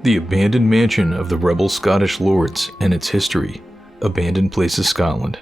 The Abandoned Mansion of the Rebel Scottish Lords and its History. Abandoned Places, Scotland.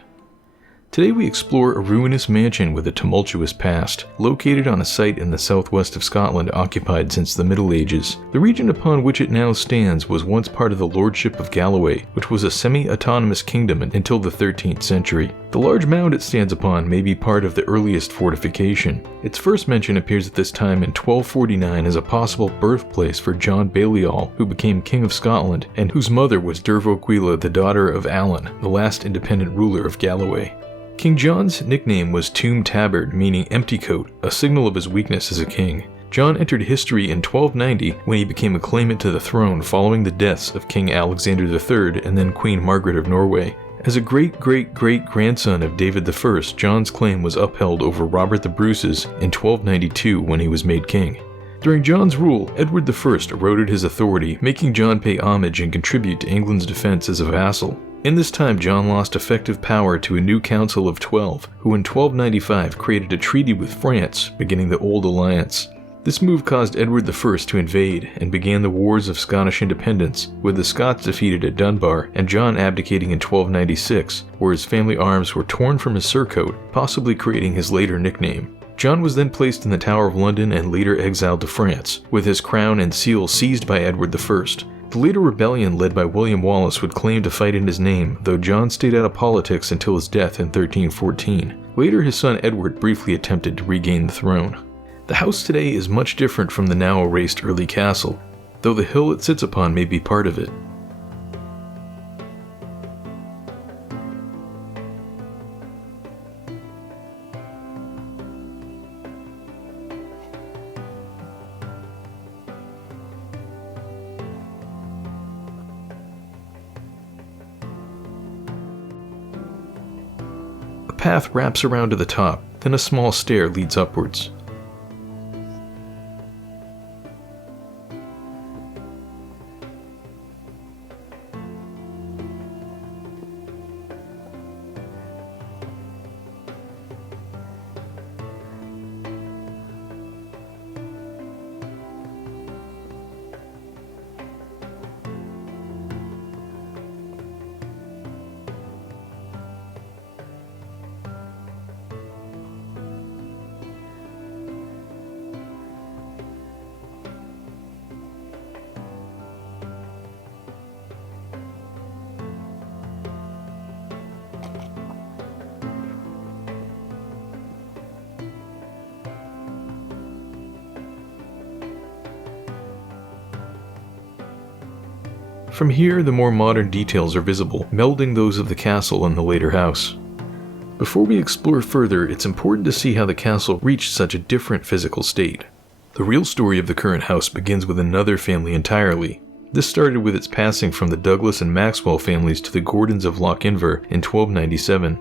Today we explore a ruinous mansion with a tumultuous past, located on a site in the southwest of Scotland occupied since the Middle Ages. The region upon which it now stands was once part of the Lordship of Galloway, which was a semi-autonomous kingdom until the 13th century. The large mound it stands upon may be part of the earliest fortification. Its first mention appears at this time in 1249 as a possible birthplace for John Balliol, who became King of Scotland, and whose mother was Dervoquila, the daughter of Alan, the last independent ruler of Galloway. King John's nickname was Tomb Tabard, meaning empty coat, a signal of his weakness as a king. John entered history in 1290 when he became a claimant to the throne following the deaths of King Alexander III and then Queen Margaret of Norway. As a great-great-great-grandson of David I, John's claim was upheld over Robert the Bruce's in 1292 when he was made king. During John's rule, Edward I eroded his authority, making John pay homage and contribute to England's defense as a vassal. In this time, John lost effective power to a new Council of 12, who in 1295 created a treaty with France, beginning the Old Alliance. This move caused Edward I to invade and began the Wars of Scottish Independence, with the Scots defeated at Dunbar and John abdicating in 1296, where his family arms were torn from his surcoat, possibly creating his later nickname. John was then placed in the Tower of London and later exiled to France, with his crown and seal seized by Edward I. The later rebellion led by William Wallace would claim to fight in his name, though John stayed out of politics until his death in 1314. Later, his son Edward briefly attempted to regain the throne. The house today is much different from the now erased early castle, though the hill it sits upon may be part of it. A path wraps around to the top, then a small stair leads upwards. From here, the more modern details are visible, melding those of the castle and the later house. Before we explore further, it's important to see how the castle reached such a different physical state. The real story of the current house begins with another family entirely. This started with its passing from the Douglas and Maxwell families to the Gordons of Lochinver in 1297.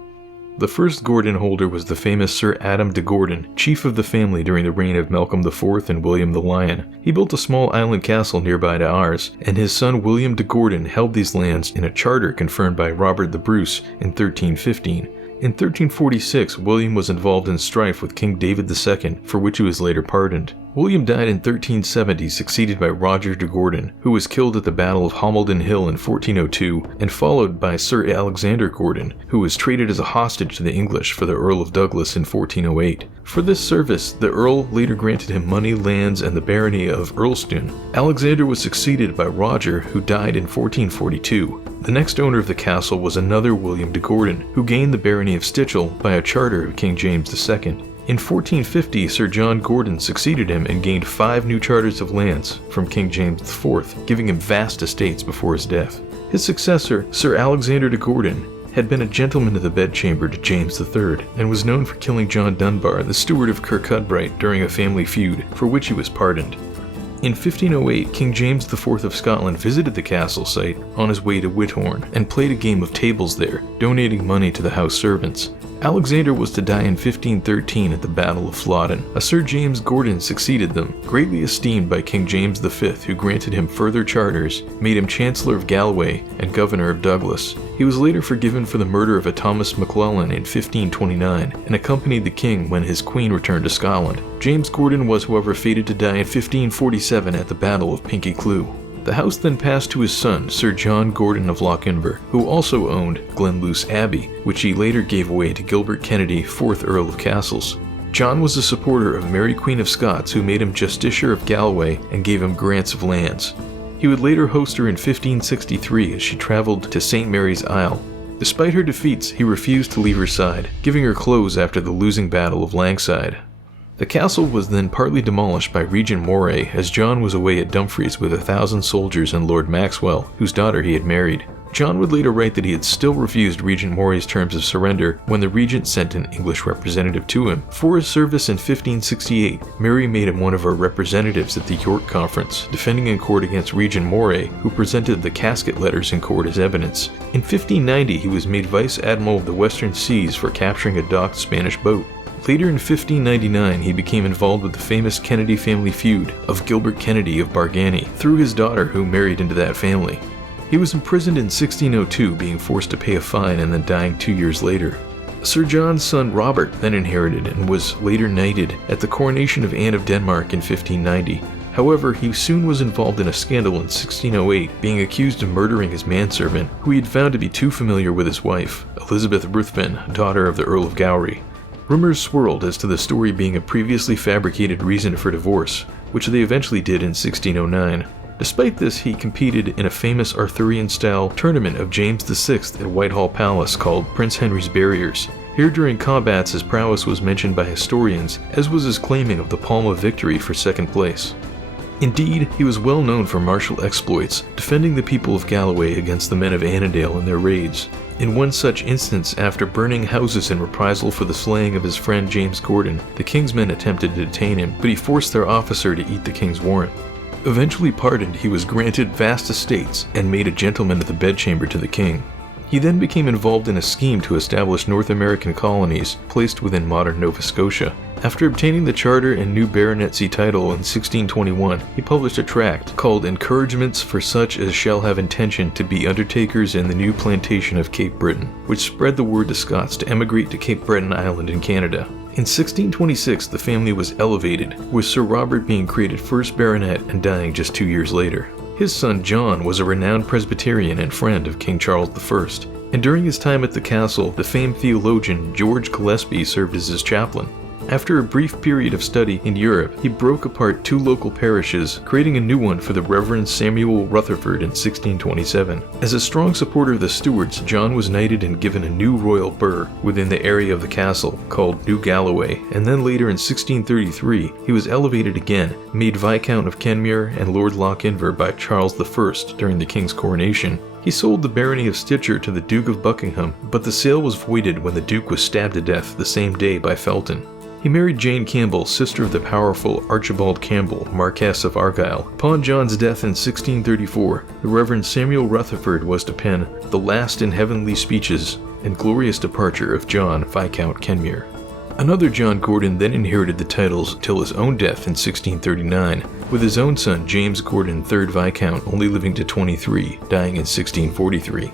The first Gordon holder was the famous Sir Adam de Gordon, chief of the family during the reign of Malcolm IV and William the Lion. He built a small island castle nearby to ours, and his son William de Gordon held these lands in a charter confirmed by Robert the Bruce in 1315. In 1346, William was involved in strife with King David II, for which he was later pardoned. William died in 1370, succeeded by Roger de Gordon, who was killed at the Battle of Homildon Hill in 1402, and followed by Sir Alexander Gordon, who was traded as a hostage to the English for the Earl of Douglas in 1408. For this service, the Earl later granted him money, lands, and the barony of Earlston. Alexander was succeeded by Roger, who died in 1442. The next owner of the castle was another William de Gordon, who gained the barony of Stichel by a charter of King James II. In 1450, Sir John Gordon succeeded him and gained 5 new charters of lands from King James IV, giving him vast estates before his death. His successor, Sir Alexander de Gordon, had been a gentleman of the bedchamber to James III, and was known for killing John Dunbar, the steward of Kirkcudbright, during a family feud, for which he was pardoned. In 1508, King James IV of Scotland visited the castle site on his way to Whithorn, and played a game of tables there, donating money to the house servants. Alexander was to die in 1513 at the Battle of Flodden. A Sir James Gordon succeeded them, greatly esteemed by King James V, who granted him further charters, made him Chancellor of Galloway and Governor of Douglas. He was later forgiven for the murder of a Thomas McClellan in 1529, and accompanied the king when his queen returned to Scotland. James Gordon was, however, fated to die in 1547 at the Battle of Pinkie Cleugh. The house then passed to his son, Sir John Gordon of Lochinver, who also owned Glenluce Abbey, which he later gave away to Gilbert Kennedy, 4th Earl of Castles. John was a supporter of Mary Queen of Scots, who made him Justiciar of Galloway and gave him grants of lands. He would later host her in 1563 as she traveled to St. Mary's Isle. Despite her defeats, he refused to leave her side, giving her clothes after the losing Battle of Langside. The castle was then partly demolished by Regent Moray as John was away at Dumfries with 1,000 soldiers and Lord Maxwell, whose daughter he had married. John would later write that he had still refused Regent Moray's terms of surrender when the regent sent an English representative to him. For his service in 1568, Mary made him one of her representatives at the York Conference, defending in court against Regent Moray, who presented the casket letters in court as evidence. In 1590, he was made Vice Admiral of the Western Seas for capturing a docked Spanish boat. Later in 1599, he became involved with the famous Kennedy family feud of Gilbert Kennedy of Bargany, through his daughter who married into that family. He was imprisoned in 1602, being forced to pay a fine and then dying 2 years later. Sir John's son Robert then inherited and was later knighted at the coronation of Anne of Denmark in 1590. However, he soon was involved in a scandal in 1608, being accused of murdering his manservant, who he had found to be too familiar with his wife, Elizabeth Ruthven, daughter of the Earl of Gowrie. Rumors swirled as to the story being a previously fabricated reason for divorce, which they eventually did in 1609. Despite this, he competed in a famous Arthurian-style tournament of James VI at Whitehall Palace called Prince Henry's Barriers. Here during combats his prowess was mentioned by historians, as was his claiming of the palm of victory for second place. Indeed, he was well known for martial exploits, defending the people of Galloway against the men of Annandale in their raids. In one such instance, after burning houses in reprisal for the slaying of his friend James Gordon, the king's men attempted to detain him, but he forced their officer to eat the king's warrant. Eventually pardoned, he was granted vast estates and made a gentleman of the bedchamber to the king. He then became involved in a scheme to establish North American colonies placed within modern Nova Scotia. After obtaining the charter and new baronetcy title in 1621, he published a tract called Encouragements for Such as Shall Have Intention to be Undertakers in the New Plantation of Cape Breton, which spread the word to Scots to emigrate to Cape Breton Island in Canada. In 1626, the family was elevated, with Sir Robert being created first baronet and dying just 2 years later. His son John was a renowned Presbyterian and friend of King Charles I, and during his time at the castle, the famed theologian George Gillespie served as his chaplain. After a brief period of study in Europe, he broke apart 2 local parishes, creating a new one for the Reverend Samuel Rutherford in 1627. As a strong supporter of the Stuarts, John was knighted and given a new royal burgh within the area of the castle, called New Galloway, and then later in 1633, he was elevated again, made Viscount of Kenmure and Lord Lochinver by Charles I during the king's coronation. He sold the barony of Stitcher to the Duke of Buckingham, but the sale was voided when the Duke was stabbed to death the same day by Felton. He married Jane Campbell, sister of the powerful Archibald Campbell, Marquess of Argyll. Upon John's death in 1634, the Reverend Samuel Rutherford was to pen The Last in Heavenly Speeches and Glorious Departure of John, Viscount Kenmure. Another John Gordon then inherited the titles till his own death in 1639, with his own son James Gordon, 3rd Viscount, only living to 23, dying in 1643.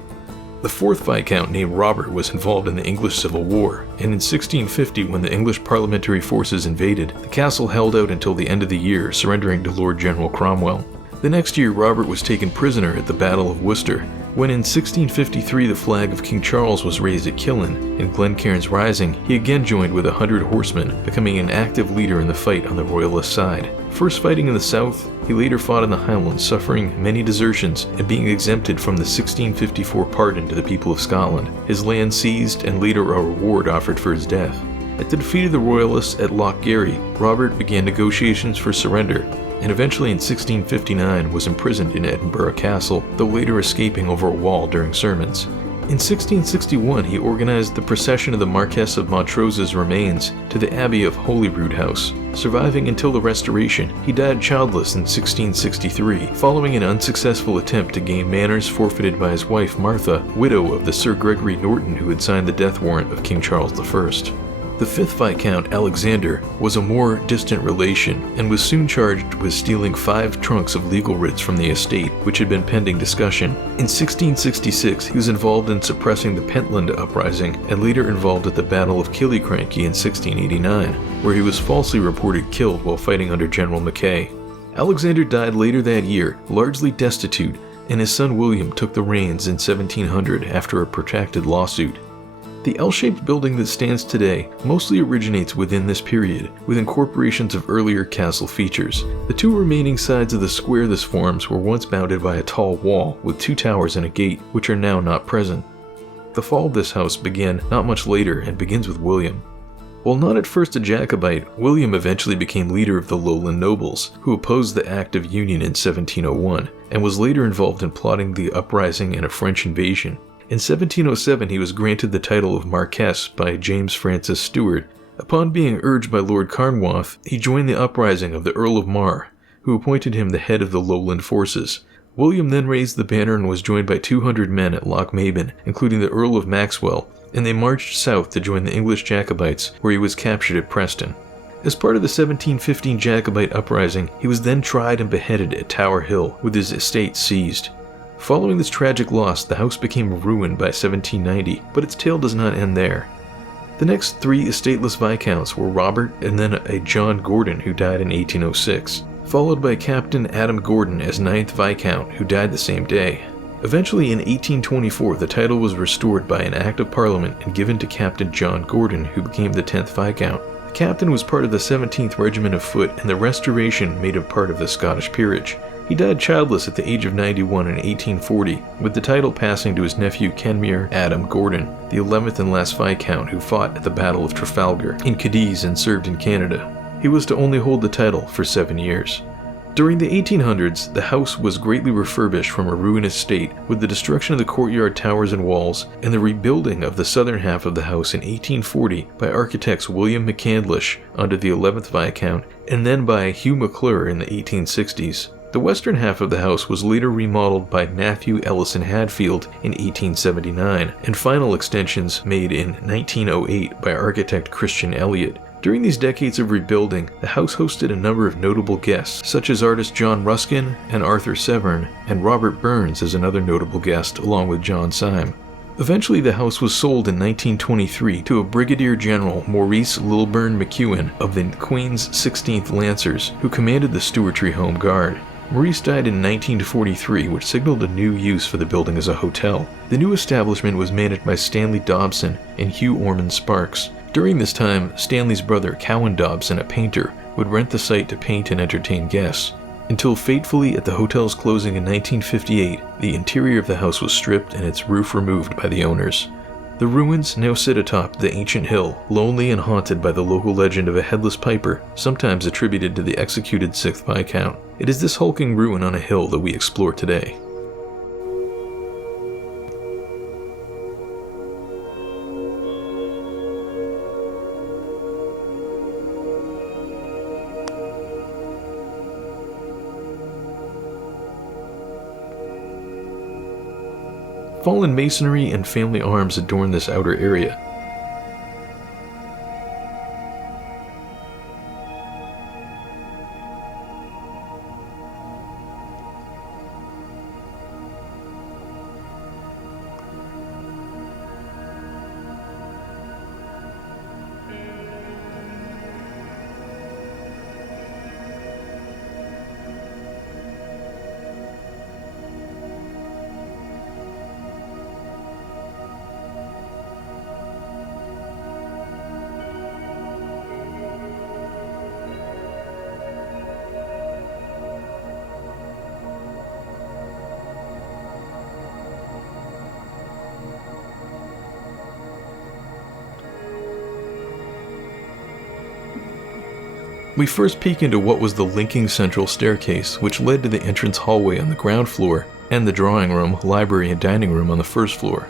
The 4th Viscount, named Robert, was involved in the English Civil War, and in 1650, when the English parliamentary forces invaded, the castle held out until the end of the year, surrendering to Lord General Cromwell. The next year, Robert was taken prisoner at the Battle of Worcester, when in 1653 the flag of King Charles was raised at Killin. In Glencairn's Rising, he again joined with 100 horsemen, becoming an active leader in the fight on the Royalist side. First fighting in the south, he later fought in the Highlands, suffering many desertions and being exempted from the 1654 pardon to the people of Scotland, his land seized and later a reward offered for his death. At the defeat of the Royalists at Lochgarry, Robert began negotiations for surrender, and eventually in 1659 was imprisoned in Edinburgh Castle, though later escaping over a wall during sermons. In 1661, he organized the procession of the Marquess of Montrose's remains to the Abbey of Holyrood House. Surviving until the Restoration, he died childless in 1663, following an unsuccessful attempt to gain manors forfeited by his wife Martha, widow of the Sir Gregory Norton who had signed the death warrant of King Charles I. The 5th Viscount, Alexander, was a more distant relation and was soon charged with stealing 5 trunks of legal writs from the estate, which had been pending discussion. In 1666, he was involved in suppressing the Pentland Uprising and later involved at the Battle of Killiecrankie in 1689, where he was falsely reported killed while fighting under General Mackay. Alexander died later that year, largely destitute, and his son William took the reins in 1700 after a protracted lawsuit. The L-shaped building that stands today mostly originates within this period, with incorporations of earlier castle features. The two remaining sides of the square this forms were once bounded by a tall wall with two towers and a gate, which are now not present. The fall of this house began not much later and begins with William. While not at first a Jacobite, William eventually became leader of the lowland nobles, who opposed the Act of Union in 1701, and was later involved in plotting the uprising and a French invasion. In 1707 he was granted the title of Marquess by James Francis Stuart. Upon being urged by Lord Carnwath, he joined the uprising of the Earl of Mar, who appointed him the head of the lowland forces. William then raised the banner and was joined by 200 men at Lochmaben, including the Earl of Maxwell, and they marched south to join the English Jacobites, where he was captured at Preston. As part of the 1715 Jacobite uprising, he was then tried and beheaded at Tower Hill, with his estate seized. Following this tragic loss, the house became ruined by 1790, but its tale does not end there. The next three estateless viscounts were Robert and then a John Gordon, who died in 1806, followed by Captain Adam Gordon as 9th Viscount, who died the same day. Eventually in 1824, the title was restored by an Act of Parliament and given to Captain John Gordon, who became the 10th Viscount. The captain was part of the 17th Regiment of Foot, and the Restoration made him part of the Scottish peerage. He died childless at the age of 91 in 1840, with the title passing to his nephew Kenmure Adam Gordon, the 11th and last Viscount who fought at the Battle of Trafalgar in Cadiz and served in Canada. He was to only hold the title for 7 years. During the 1800s, the house was greatly refurbished from a ruinous state, with the destruction of the courtyard towers and walls, and the rebuilding of the southern half of the house in 1840 by architects William McCandlish under the 11th Viscount, and then by Hugh McClure in the 1860s. The western half of the house was later remodeled by Matthew Ellison Hadfield in 1879, and final extensions made in 1908 by architect Christian Elliott. During these decades of rebuilding, the house hosted a number of notable guests, such as artist John Ruskin and Arthur Severn, and Robert Burns as another notable guest, along with John Syme. Eventually, the house was sold in 1923 to a Brigadier General Maurice Lilburne McEwen of the Queen's 16th Lancers, who commanded the Stewartry Home Guard. Maurice died in 1943, which signaled a new use for the building as a hotel. The new establishment was managed by Stanley Dobson and Hugh Ormond Sparks. During this time, Stanley's brother, Cowan Dobson, a painter, would rent the site to paint and entertain guests. Until fatefully, at the hotel's closing in 1958, the interior of the house was stripped and its roof removed by the owners. The ruins now sit atop the ancient hill, lonely and haunted by the local legend of a headless piper, sometimes attributed to the executed 6th Viscount. It is this hulking ruin on a hill that we explore today. Fallen masonry and family arms adorn this outer area. We first peek into what was the linking central staircase, which led to the entrance hallway on the ground floor, and the drawing room, library, and dining room on the first floor.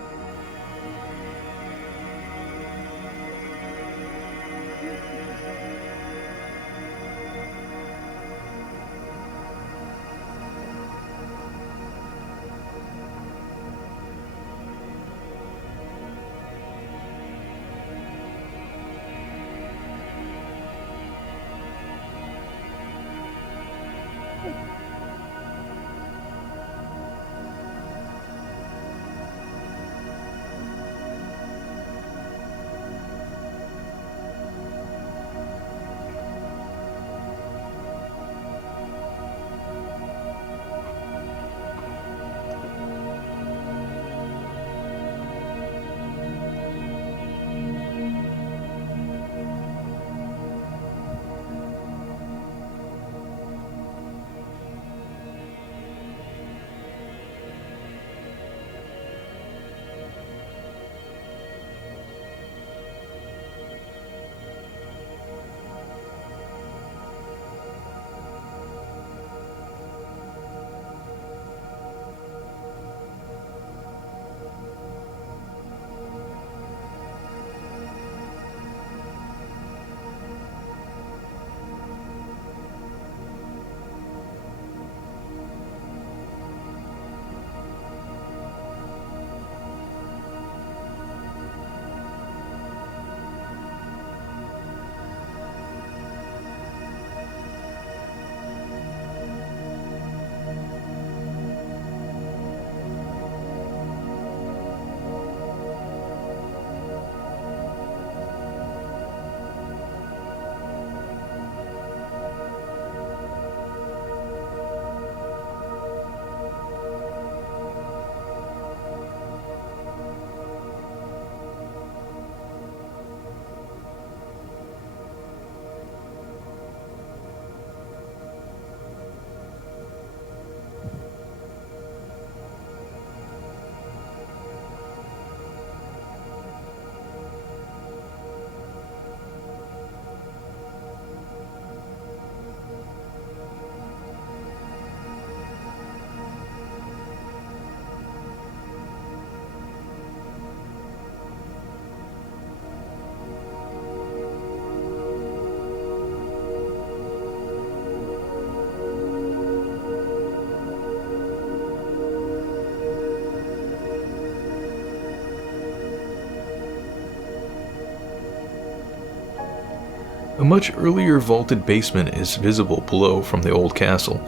A much earlier vaulted basement is visible below from the old castle.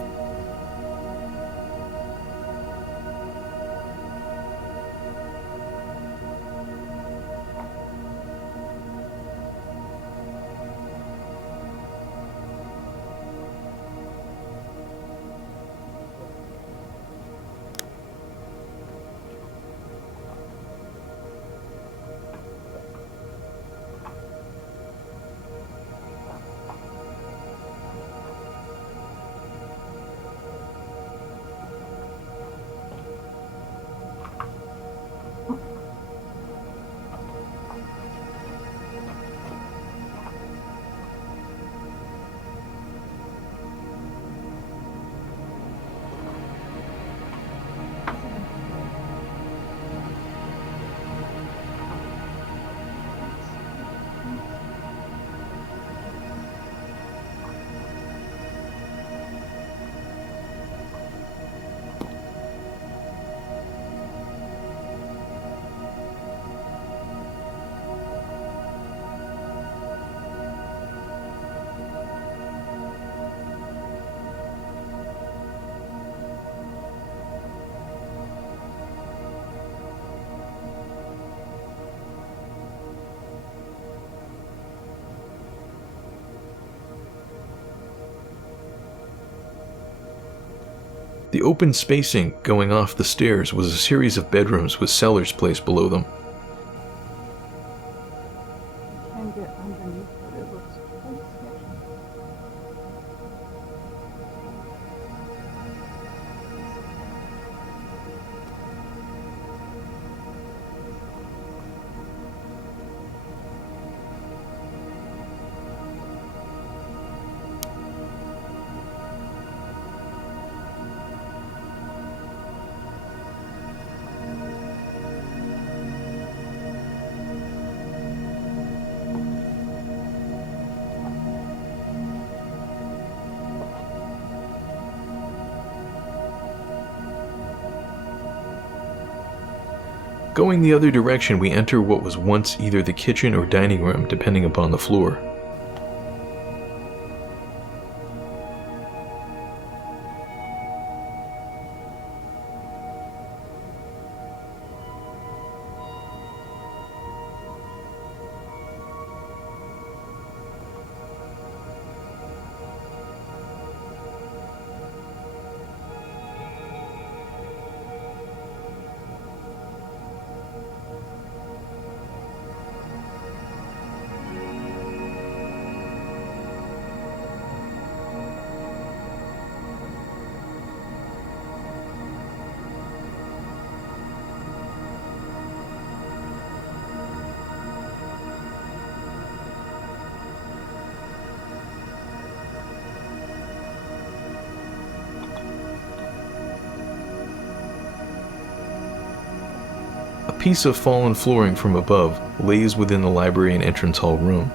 The open spacing going off the stairs was a series of bedrooms with cellars placed below them. Can get underneath, but it looks quite sketchy. Going the other direction, we enter what was once either the kitchen or dining room, depending upon the floor. A piece of fallen flooring from above lays within the library and entrance hall room.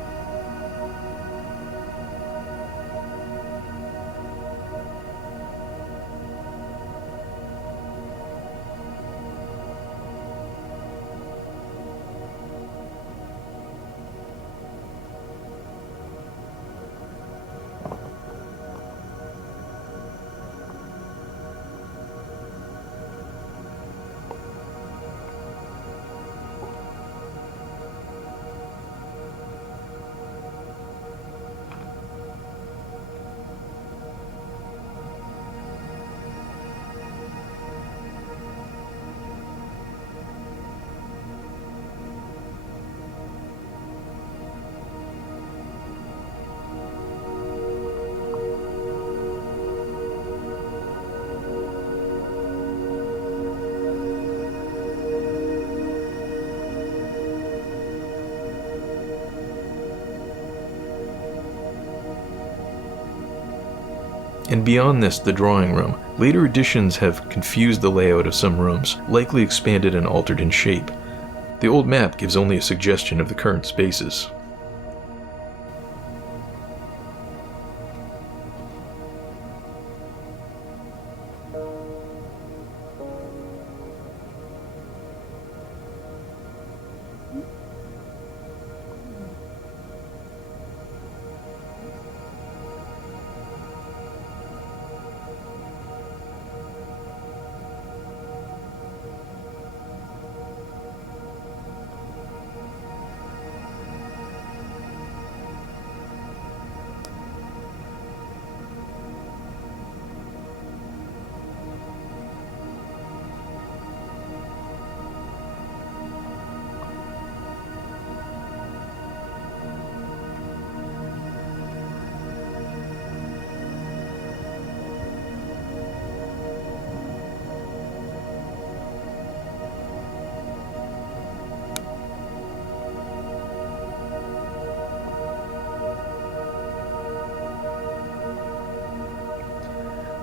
And beyond this, the drawing room. Later additions have confused the layout of some rooms, likely expanded and altered in shape. The old map gives only a suggestion of the current spaces.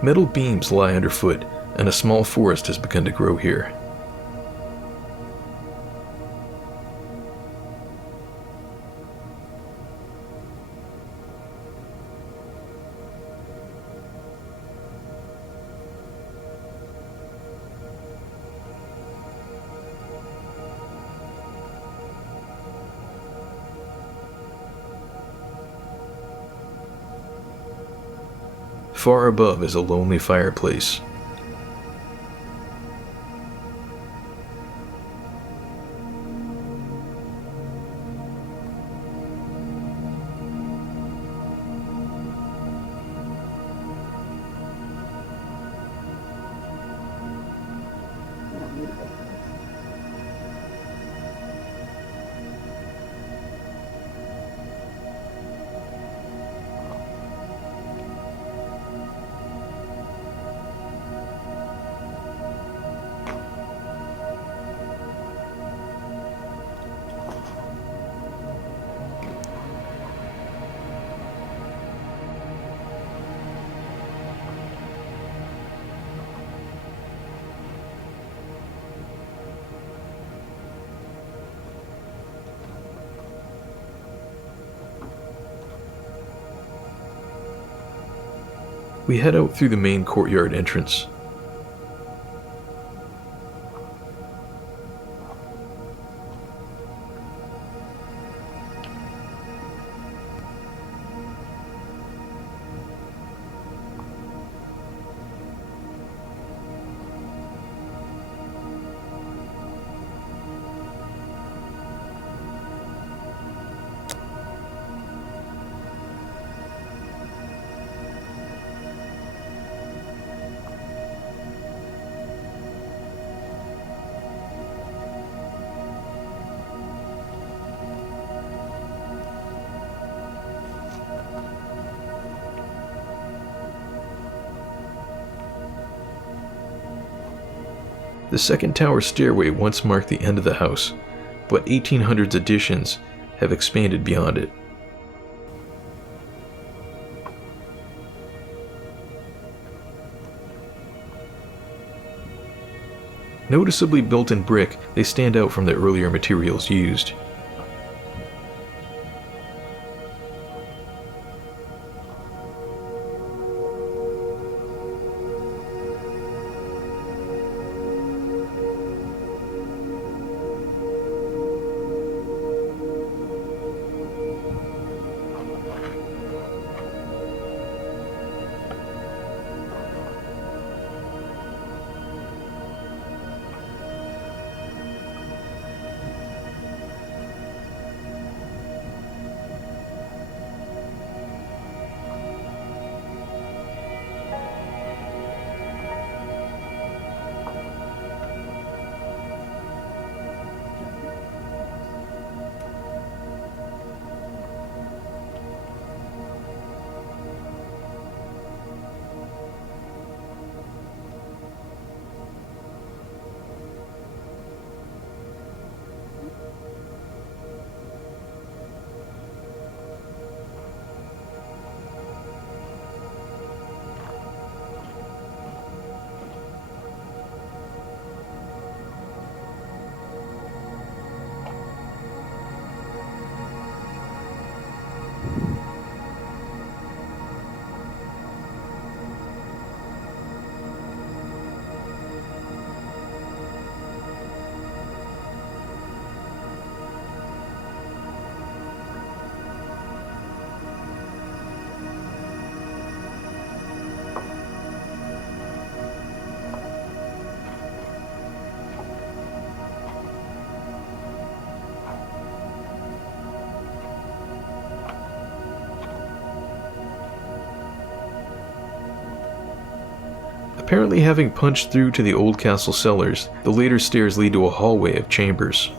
Metal beams lie underfoot, and a small forest has begun to grow here. Far above is a lonely fireplace. We head out through the main courtyard entrance. The second tower stairway once marked the end of the house, but 1800s additions have expanded beyond it. Noticeably built in brick, they stand out from the earlier materials used. Apparently having punched through to the old castle cellars, the later stairs lead to a hallway of chambers.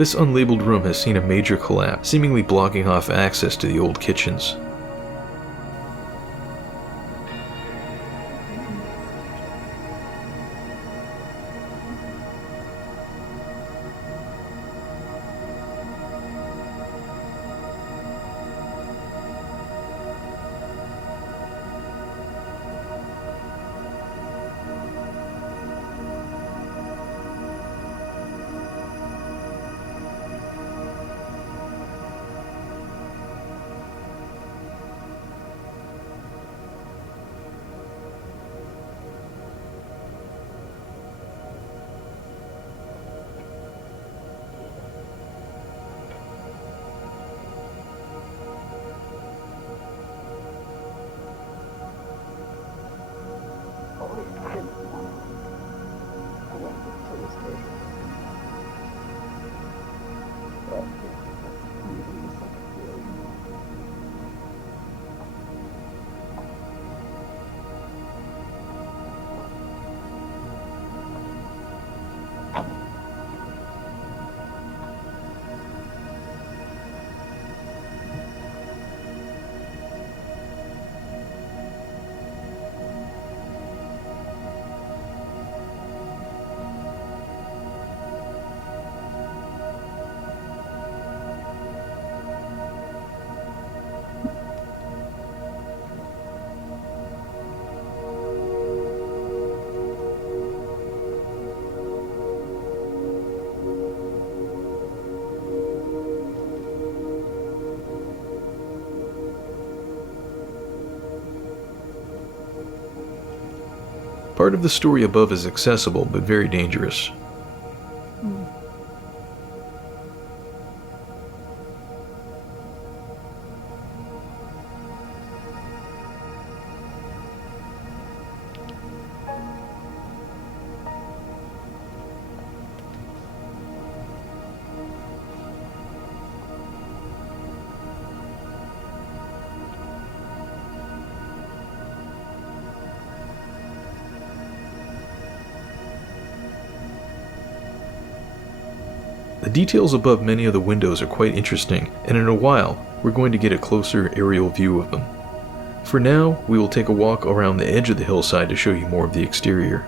This unlabeled room has seen a major collapse, seemingly blocking off access to the old kitchens. Part of the story above is accessible, but very dangerous. The details above many of the windows are quite interesting, and in a while, we're going to get a closer aerial view of them. For now, we will take a walk around the edge of the hillside to show you more of the exterior.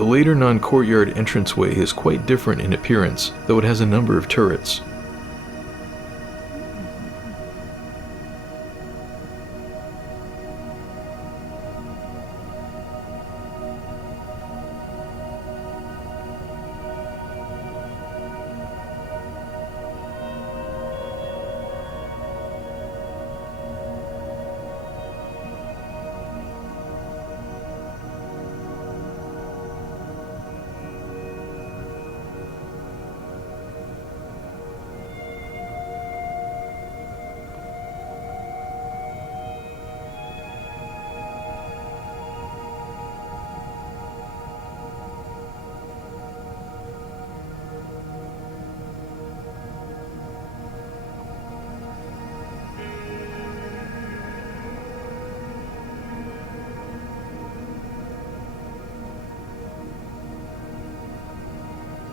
The later non-courtyard entranceway is quite different in appearance, though it has a number of turrets.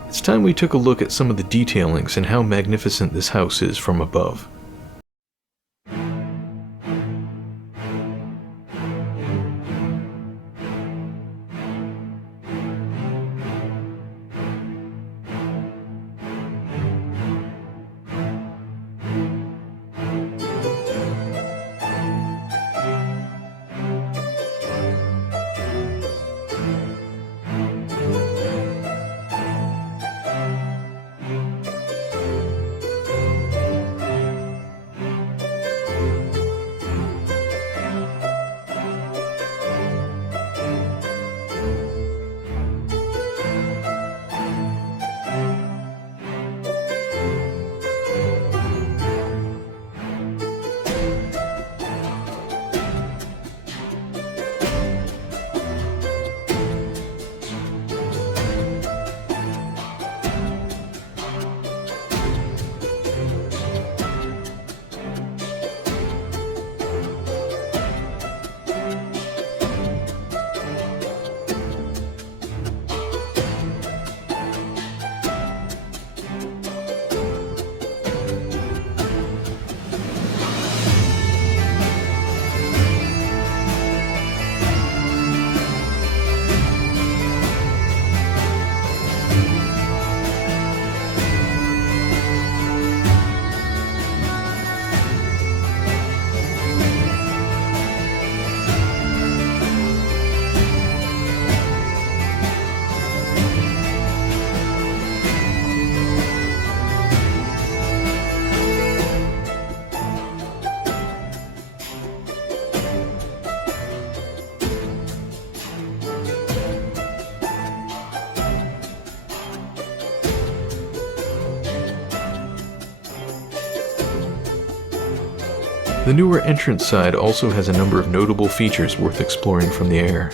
It's time we took a look at some of the detailings and how magnificent this house is from above. The newer entrance side also has a number of notable features worth exploring from the air.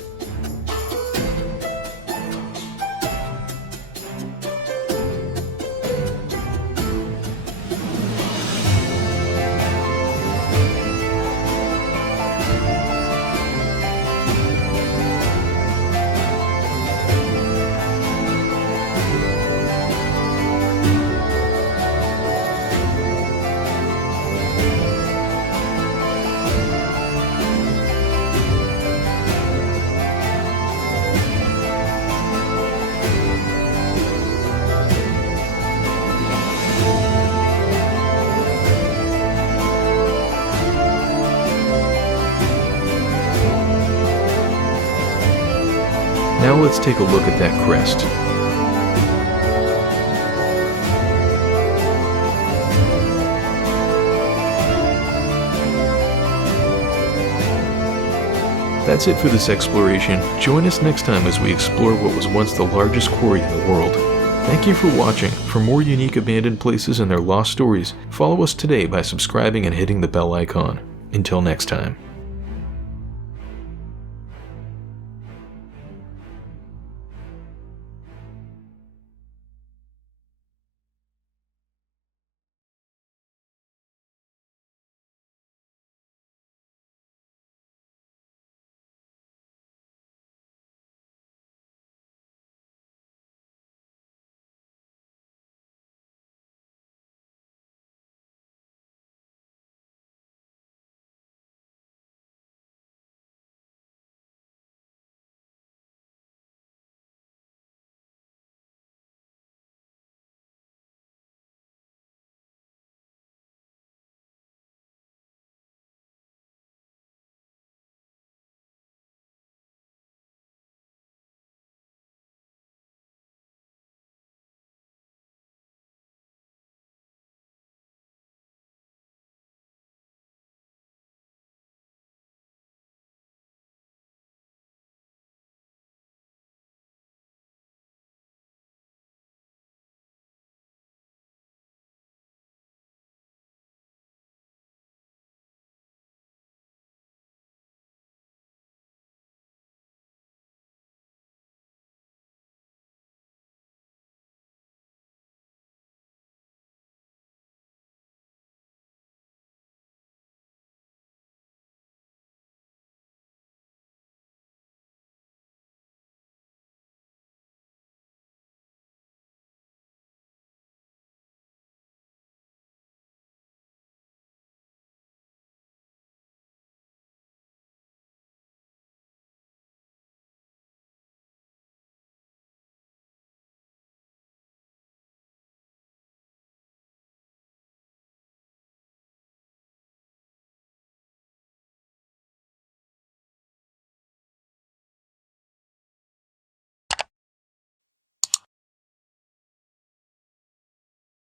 Now let's take a look at that crest. That's it for this exploration. Join us next time as we explore what was once the largest quarry in the world. Thank you for watching. For more unique abandoned places and their lost stories, follow us today by subscribing and hitting the bell icon. Until next time.